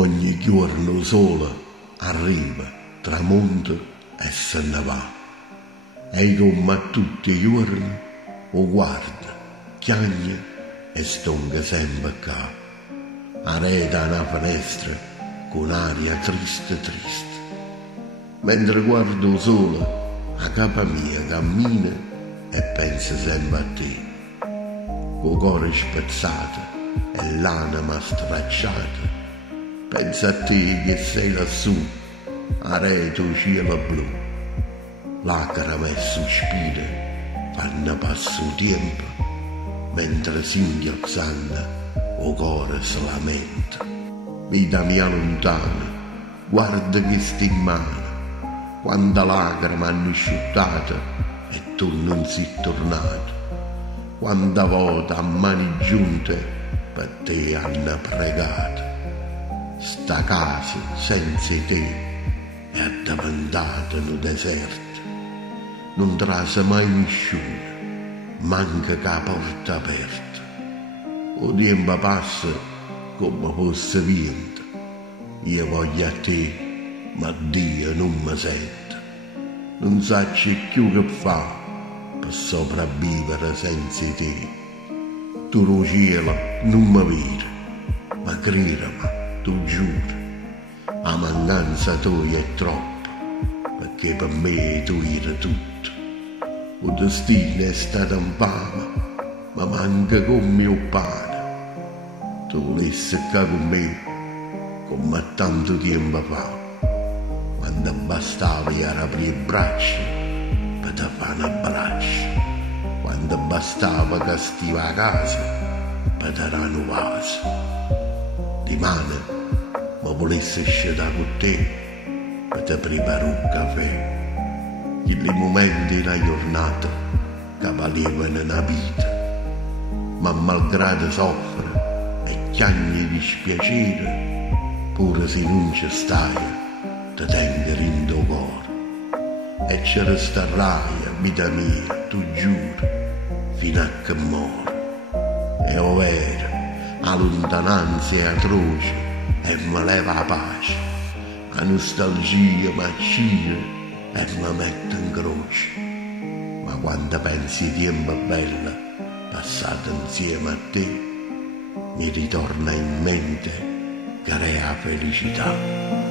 Ogni giorno sole arriva, tramonta e se ne va. E come a tutti i giorni lo guarda, chiagna e stonga sempre qua. Arreda una finestra con aria triste triste. Mentre guardo il sole, a capa mia cammina e pensa sempre a te. Con cuore spezzato e l'anima stracciata, pensa a te che sei lassù, a reto cielo blu. Lacrime e sospiri fanno passo tempo, mentre singhiozzando o cuore si lamenta. Vita mia lontana, guarda che sti in mano, quanta lacrime hanno asciuttato e tu non sei tornato. Quanta volta a mani giunte per te hanno pregato. Sta casa senza te è addiventata un deserto. Non trase mai nessuno, manca che la porta aperta. O tempo passa come fosse vento. Io voglio a te, ma Dio non mi sente. Non sacci più che fa per sopravvivere senza te. Tu lo cielo non mi vedi, ma credimi, tu giuro, la mancanza tua è troppa, perché per me tu eri tutto. Il destino è stato un fame, ma manca come mio pane. Tu volessi qua con me, come tanto tempo fa, quando bastava aprire i braccia per te fare un abbraccio, quando bastava che stiva a casa per te dare un vaso. Dimane, ma volessi uscire con te per te preparare un caffè. Quei momenti della giornata che valevano una vita, ma malgrado soffre e chiagni di dispiacere, pure se non ci stai, ti tengo in tuo cuore. E ci resterai, vita mia, tu giuro, fino a che muore. E ovvero, la lontananza è atroce e mi leva la pace, la nostalgia mi accira e mi mette in croce. Ma quando pensi ai tempi belli passati insieme a te, mi ritorna in mente che era felicità.